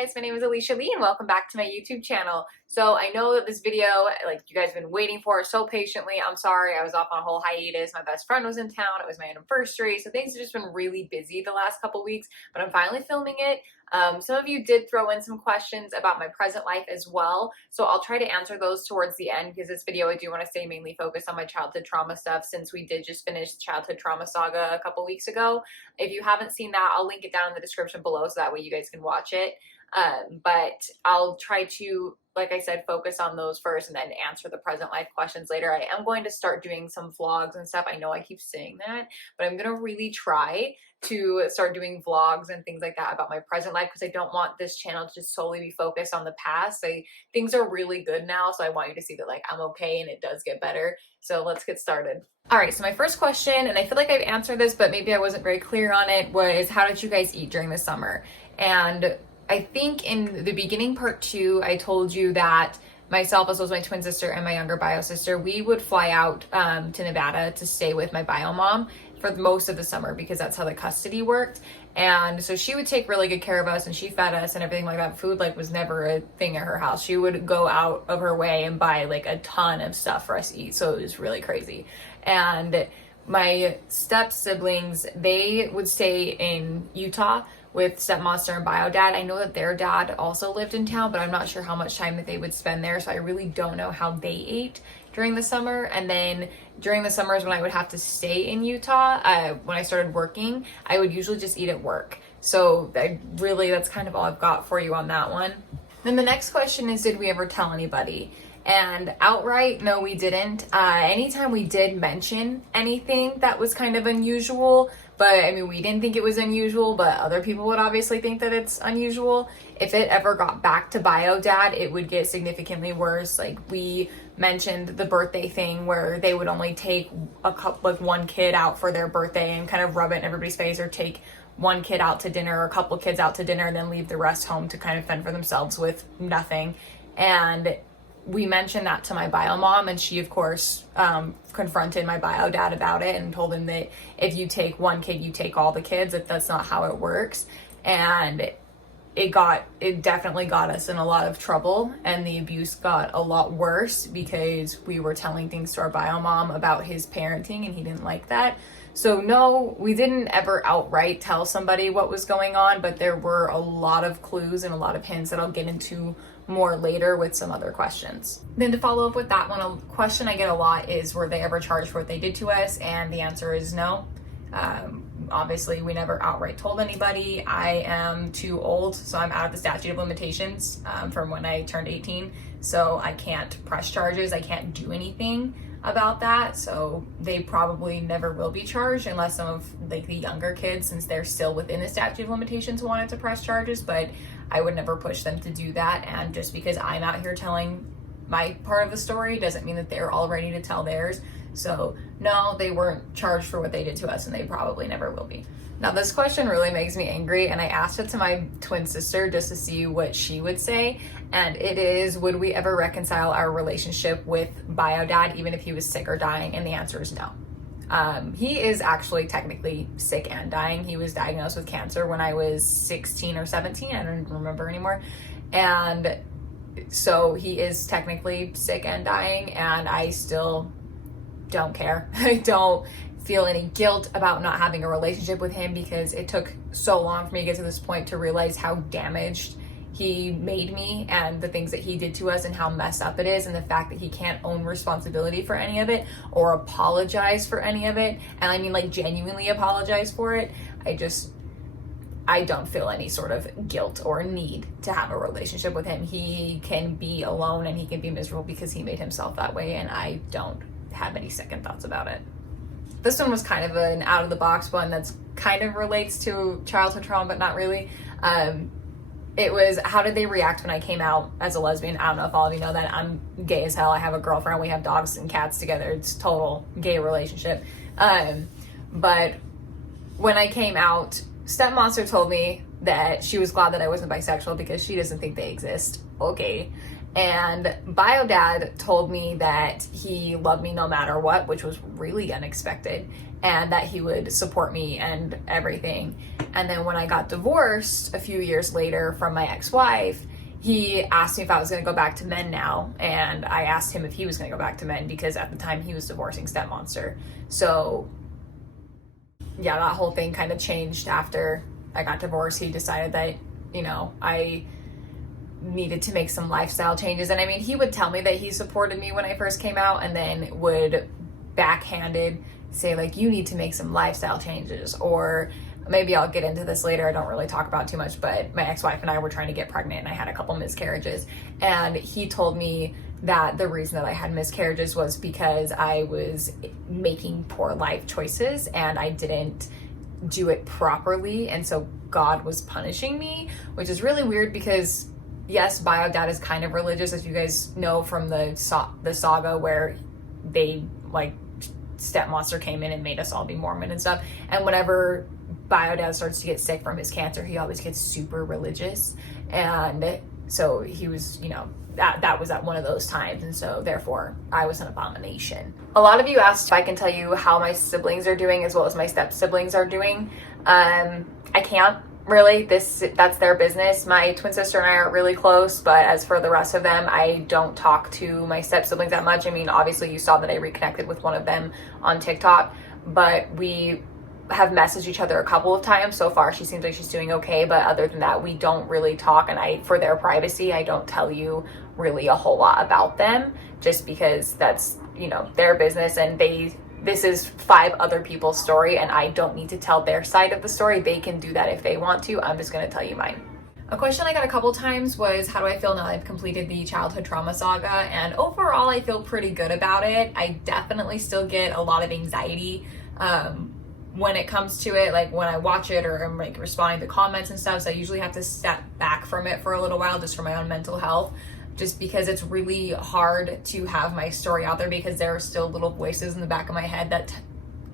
guys, my name is Alicia Lea and welcome back to my YouTube channel. So I know that this video, you guys have been waiting for so patiently. I'm sorry, I was off on a whole hiatus. My best friend was in town, it was my anniversary, so things have just been really busy the last couple weeks, but I'm finally filming it. Some of you did throw in some questions about my present life as well, so I'll try to answer those towards the end because this video I do want to stay mainly focused on my childhood trauma stuff since we did just finish Childhood Trauma Saga a couple weeks ago. If you haven't seen that, I'll link it down in the description below so that way you guys can watch it. But I'll try to, like I said, focus on those first and then answer the present life questions later. I am going to start doing some vlogs and stuff. I know I keep saying that, but I'm going to really try to start doing vlogs and things like that about my present life because I don't want this channel to just solely be focused on the past. Things are really good now, so I want you to see that I'm okay and it does get better. So let's get started. All right, so my first question, and I feel like I've answered this, but maybe I wasn't very clear on it, was how did you guys eat during the summer? And I think in the beginning part 2, I told you that myself, as well as my twin sister and my younger bio sister, we would fly out to Nevada to stay with my bio mom for most of the summer because that's how the custody worked. And so she would take really good care of us and she fed us and everything like that. Food was never a thing at her house. She would go out of her way and buy a ton of stuff for us to eat. So it was really crazy. And my step siblings, they would stay in Utah with stepmonster and bio dad. I know that their dad also lived in town, but I'm not sure how much time that they would spend there. So I really don't know how they ate during the summer. And then during the summers when I would have to stay in Utah, when I started working, I would usually just eat at work. So that's kind of all I've got for you on that one. Then the next question is, did we ever tell anybody? And outright, no, we didn't. Anytime we did mention anything that was kind of unusual, but I mean, we didn't think it was unusual, but other people would obviously think that it's unusual. If it ever got back to bio dad, it would get significantly worse. We mentioned the birthday thing where they would only take one kid out for their birthday and kind of rub it in everybody's face, or take one kid out to dinner or a couple kids out to dinner and then leave the rest home to kind of fend for themselves with nothing. And we mentioned that to my bio mom, and she of course confronted my bio dad about it and told him that if you take one kid, you take all the kids, that that's not how it works. And it definitely got us in a lot of trouble, and the abuse got a lot worse because we were telling things to our bio mom about his parenting and he didn't like that. So no, we didn't ever outright tell somebody what was going on, but there were a lot of clues and a lot of hints that I'll get into more later with some other questions. Then to follow up with that one, a question I get a lot is, were they ever charged for what they did to us? And the answer is no. Obviously, we never outright told anybody. I am too old, so I'm out of the statute of limitations from when I turned 18. So I can't press charges. I can't do anything about that. So they probably never will be charged unless some of the younger kids, since they're still within the statute of limitations, wanted to press charges. But I would never push them to do that. And just because I'm out here telling my part of the story doesn't mean that they're all ready to tell theirs. So no, they weren't charged for what they did to us, and they probably never will be. Now this question really makes me angry, and I asked it to my twin sister just to see what she would say. And it is, would we ever reconcile our relationship with bio dad even if he was sick or dying? And the answer is no. He is actually technically sick and dying. He was diagnosed with cancer when I was 16 or 17. I don't even remember anymore. And so he is technically sick and dying, and I still don't care. I don't feel any guilt about not having a relationship with him because it took so long for me to get to this point to realize how damaged he made me and the things that he did to us and how messed up it is, and the fact that he can't own responsibility for any of it or apologize for any of it. And I mean genuinely apologize for it. I don't feel any sort of guilt or need to have a relationship with him. He can be alone and he can be miserable because he made himself that way, and I don't have any second thoughts about it. This one was kind of an out of the box one that's kind of relates to childhood trauma, but not really. It was, how did they react when I came out as a lesbian? I don't know if all of you know that I'm gay as hell. I have a girlfriend. We have dogs and cats together. It's total gay relationship. But when I came out, stepmonster told me that she was glad that I wasn't bisexual because she doesn't think they exist. Okay. And bio dad told me that he loved me no matter what, which was really unexpected. and that he would support me and everything. And then when I got divorced a few years later from my ex-wife, he asked me if I was going to go back to men now, and I asked him if he was going to go back to men because at the time he was divorcing Stepmonster. So yeah, that whole thing kind of changed after I got divorced. He decided that, you know, I needed to make some lifestyle changes. And I mean, he would tell me that he supported me when I first came out, and then would backhanded say like, you need to make some lifestyle changes. Or maybe I'll get into this later, I don't really talk about too much, but my ex-wife and I were trying to get pregnant and I had a couple miscarriages, and he told me that the reason that I had miscarriages was because I was making poor life choices and I didn't do it properly, and so God was punishing me, which is really weird because yes, bio dad is kind of religious, as you guys know from the saga where they like Stepmonster came in and made us all be Mormon and stuff. And whenever bio dad starts to get sick from his cancer, he always gets super religious, and so he was, you know, that was at one of those times, and so therefore I was an abomination. A lot of you asked if I can tell you how my siblings are doing as well as my step siblings are doing. I can't really, that's their business. My twin sister and I are really close, but as for the rest of them, I don't talk to my step siblings that much. I mean, obviously you saw that I reconnected with one of them on TikTok, but we have messaged each other a couple of times. So far she seems like she's doing okay, but other than that we don't really talk, and for their privacy I don't tell you really a whole lot about them, just because that's, you know, their business, and this is 5 other people's story and I don't need to tell their side of the story. They can do that if they want to. I'm just going to tell you mine. A question I got a couple times was, how do I feel now I've completed the Childhood Trauma Saga? And overall I feel pretty good about it. I definitely still get a lot of anxiety when it comes to it, like when I watch it or I'm like responding to comments and stuff. So I usually have to step back from it for a little while just for my own mental health, just because it's really hard to have my story out there, because there are still little voices in the back of my head that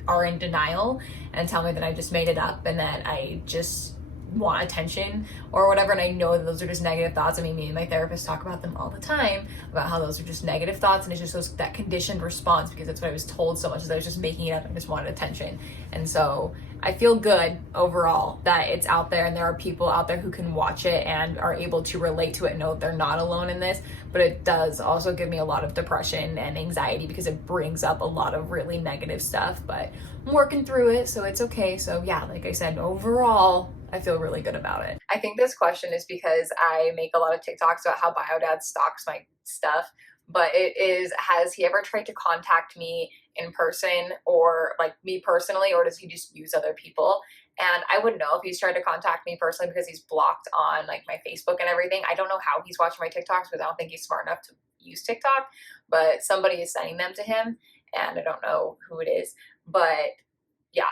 are in denial and tell me that I just made it up and that I just want attention or whatever. And I know that those are just negative thoughts. I mean, me and my therapist talk about them all the time, about how those are just negative thoughts, and it's just that conditioned response, because that's what I was told so much, is I was just making it up and just wanted attention. And so I feel good overall that it's out there and there are people out there who can watch it and are able to relate to it and know that they're not alone in this. But it does also give me a lot of depression and anxiety because it brings up a lot of really negative stuff, but I'm working through it, so it's okay. So yeah, like I said, overall I feel really good about it. I think this question is because I make a lot of TikToks about how bio dad stalks my stuff, but it is, has he ever tried to contact me in person, or like me personally, or does he just use other people? And I would know if he's tried to contact me personally because he's blocked on like my Facebook and everything. I don't know how he's watching my TikToks because I don't think he's smart enough to use TikTok, but somebody is sending them to him and I don't know who it is. But yeah,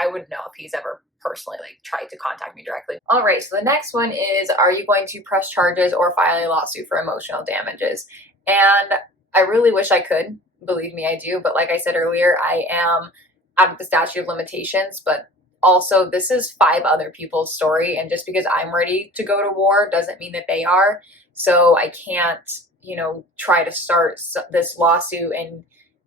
I would know if he's ever personally like tried to contact me directly. All right, so the next one is, are you going to press charges or file a lawsuit for emotional damages? And I really wish I could. Believe me, I do. But like I said earlier, I am out of the statute of limitations, but also this is 5 other people's story. And just because I'm ready to go to war doesn't mean that they are. So I can't, you know, try to start this lawsuit and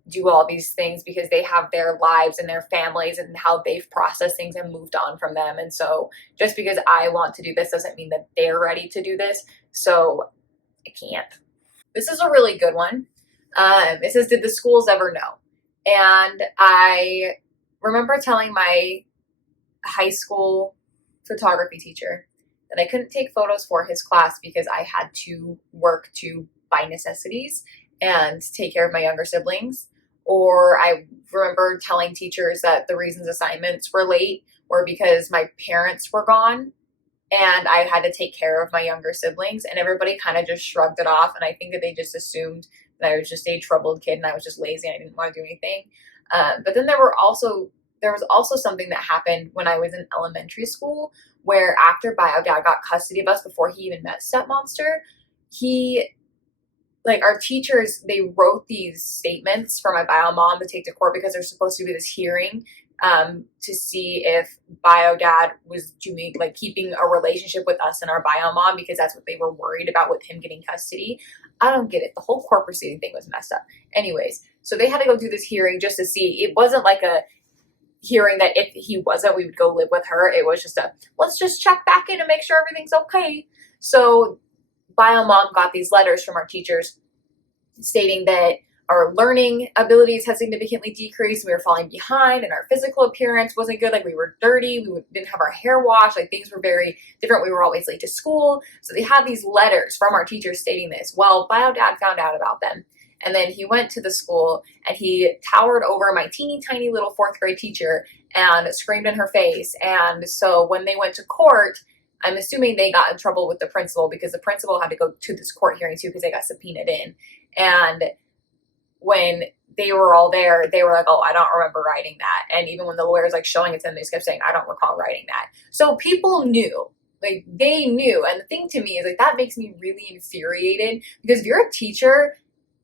do all these things because they have their lives and their families and how they've processed things and moved on from them. And so just because I want to do this doesn't mean that they're ready to do this. So I can't. This is a really good one. It says, did the schools ever know? And I remember telling my high school photography teacher that I couldn't take photos for his class because I had to work to buy necessities and take care of my younger siblings. Or I remember telling teachers that the reasons assignments were late were because my parents were gone and I had to take care of my younger siblings, and everybody kind of just shrugged it off. And I think that they just assumed that I was just a troubled kid and I was just lazy and I didn't want to do anything. But then there was also something that happened when I was in elementary school, where after bio dad got custody of us before he even met Stepmonster, our teachers, they wrote these statements for my bio mom to take to court because there's supposed to be this hearing to see if bio dad was doing, like, keeping a relationship with us and our bio mom, because that's what they were worried about with him getting custody. I don't get it. The whole court proceeding thing was messed up. Anyways, so they had to go do this hearing just to see. It wasn't like hearing that if he wasn't, we would go live with her. It was just let's just check back in and make sure everything's okay. So bio mom got these letters from our teachers stating that our learning abilities had significantly decreased. We were falling behind and our physical appearance wasn't good. Like we were dirty. We didn't have our hair washed. Like things were very different. We were always late to school. So they had these letters from our teachers stating this. Well, bio dad found out about them. And then he went to the school and he towered over my teeny tiny little 4th grade teacher and screamed in her face. And so when they went to court, I'm assuming they got in trouble with the principal because the principal had to go to this court hearing too because they got subpoenaed in. And when they were all there, they were like, oh, I don't remember writing that. And even when the lawyer's like showing it to them, they just kept saying, I don't recall writing that. So people knew, like they knew. And the thing to me is like, that makes me really infuriated because if you're a teacher,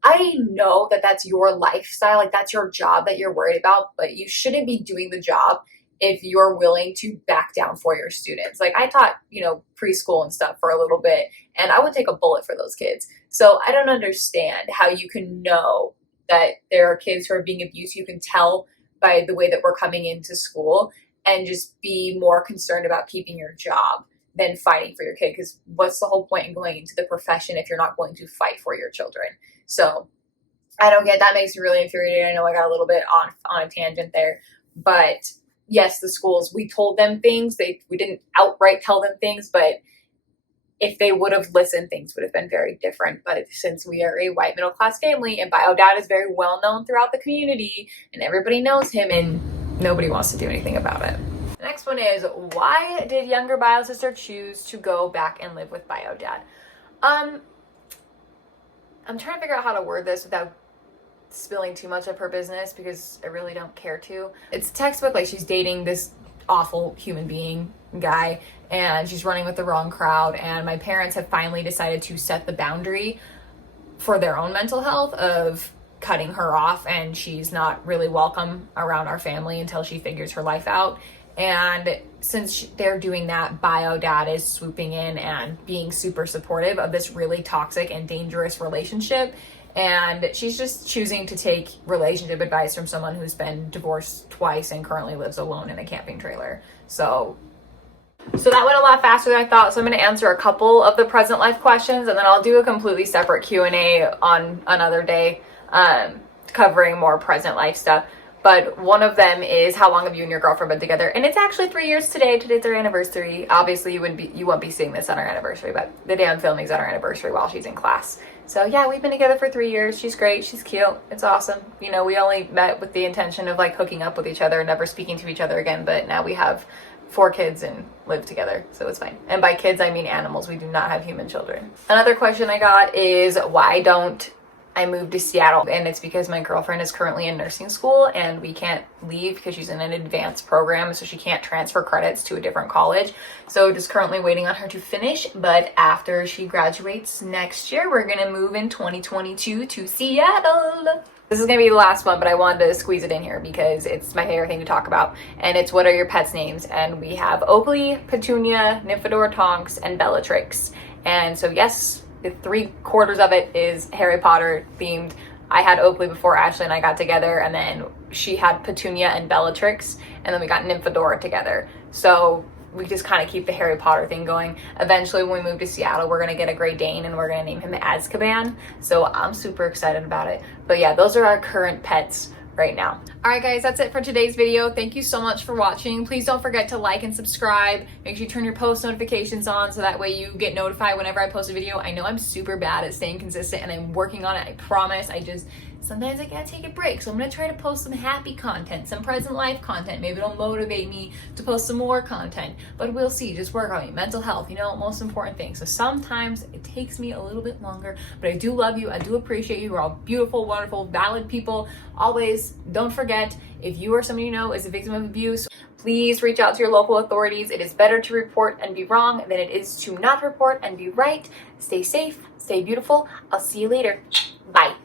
I know that that's your lifestyle, like that's your job that you're worried about, but you shouldn't be doing the job if you're willing to back down for your students. Like I taught, preschool and stuff for a little bit, and I would take a bullet for those kids. So I don't understand how you can know that there are kids who are being abused. You can tell by the way that we're coming into school and just be more concerned about keeping your job than fighting for your kid. Because what's the whole point in going into the profession if you're not going to fight for your children? So I don't get, that makes me really infuriated. I know I got a little bit on a tangent there, but yes, the schools, we told them things. We didn't outright tell them things, but if they would have listened, things would have been very different. But since we are a white middle class family and bio dad is very well known throughout the community and everybody knows him and nobody wants to do anything about it. The next one is, why did younger bio sister choose to go back and live with bio dad? I'm trying to figure out how to word this without spilling too much of her business because I really don't care to. It's textbook, like she's dating this awful human being guy and she's running with the wrong crowd, and my parents have finally decided to set the boundary for their own mental health of cutting her off, and she's not really welcome around our family until she figures her life out. And since they're doing that, bio dad is swooping in and being super supportive of this really toxic and dangerous relationship. And she's just choosing to take relationship advice from someone who's been divorced twice and currently lives alone in a camping trailer. So that went a lot faster than I thought. So I'm going to answer a couple of the present life questions, and then I'll do a completely separate Q&A on another day, covering more present life stuff. But one of them is, how long have you and your girlfriend been together? And it's actually 3 years today. Today's our anniversary. Obviously, you won't be seeing this on our anniversary, but the day I'm filming is on our anniversary while she's in class. So yeah, we've been together for 3 years. She's great. She's cute. It's awesome. We only met with the intention of like hooking up with each other and never speaking to each other again. But now we have 4 kids and live together, so it's fine. And by kids, I mean animals. We do not have human children. Another question I got is, why don't I moved to Seattle? And it's because my girlfriend is currently in nursing school and we can't leave because she's in an advanced program, so she can't transfer credits to a different college. So just currently waiting on her to finish, but after she graduates next year, we're gonna move in 2022 to Seattle. This is gonna be the last one, but I wanted to squeeze it in here because it's my favorite thing to talk about, and it's, what are your pets' names? And we have Oakley, Petunia, Nymphadora Tonks, and Bellatrix. And so yes, 3/4 of it is Harry Potter themed. I had Oakley before Ashley and I got together, and then she had Petunia and Bellatrix, and then we got Nymphadora together. So we just kind of keep the Harry Potter thing going. Eventually, when we move to Seattle, we're going to get a Great Dane and we're going to name him Azkaban. So I'm super excited about it. But yeah, those are our current pets right now. All right, guys, that's it for today's video. Thank you so much for watching. Please don't forget to like and subscribe. Make sure you turn your post notifications on so that way you get notified whenever I post a video. I know I'm super bad at staying consistent and I'm working on it. I promise. Sometimes I gotta take a break. So I'm gonna try to post some happy content, some present life content. Maybe it'll motivate me to post some more content, but we'll see. Just work on it. Mental health, most important thing. So sometimes it takes me a little bit longer, but I do love you. I do appreciate you. We're all beautiful, wonderful, valid people. Always don't forget, if you or someone you know is a victim of abuse, please reach out to your local authorities. It is better to report and be wrong than it is to not report and be right. Stay safe, stay beautiful. I'll see you later. Bye.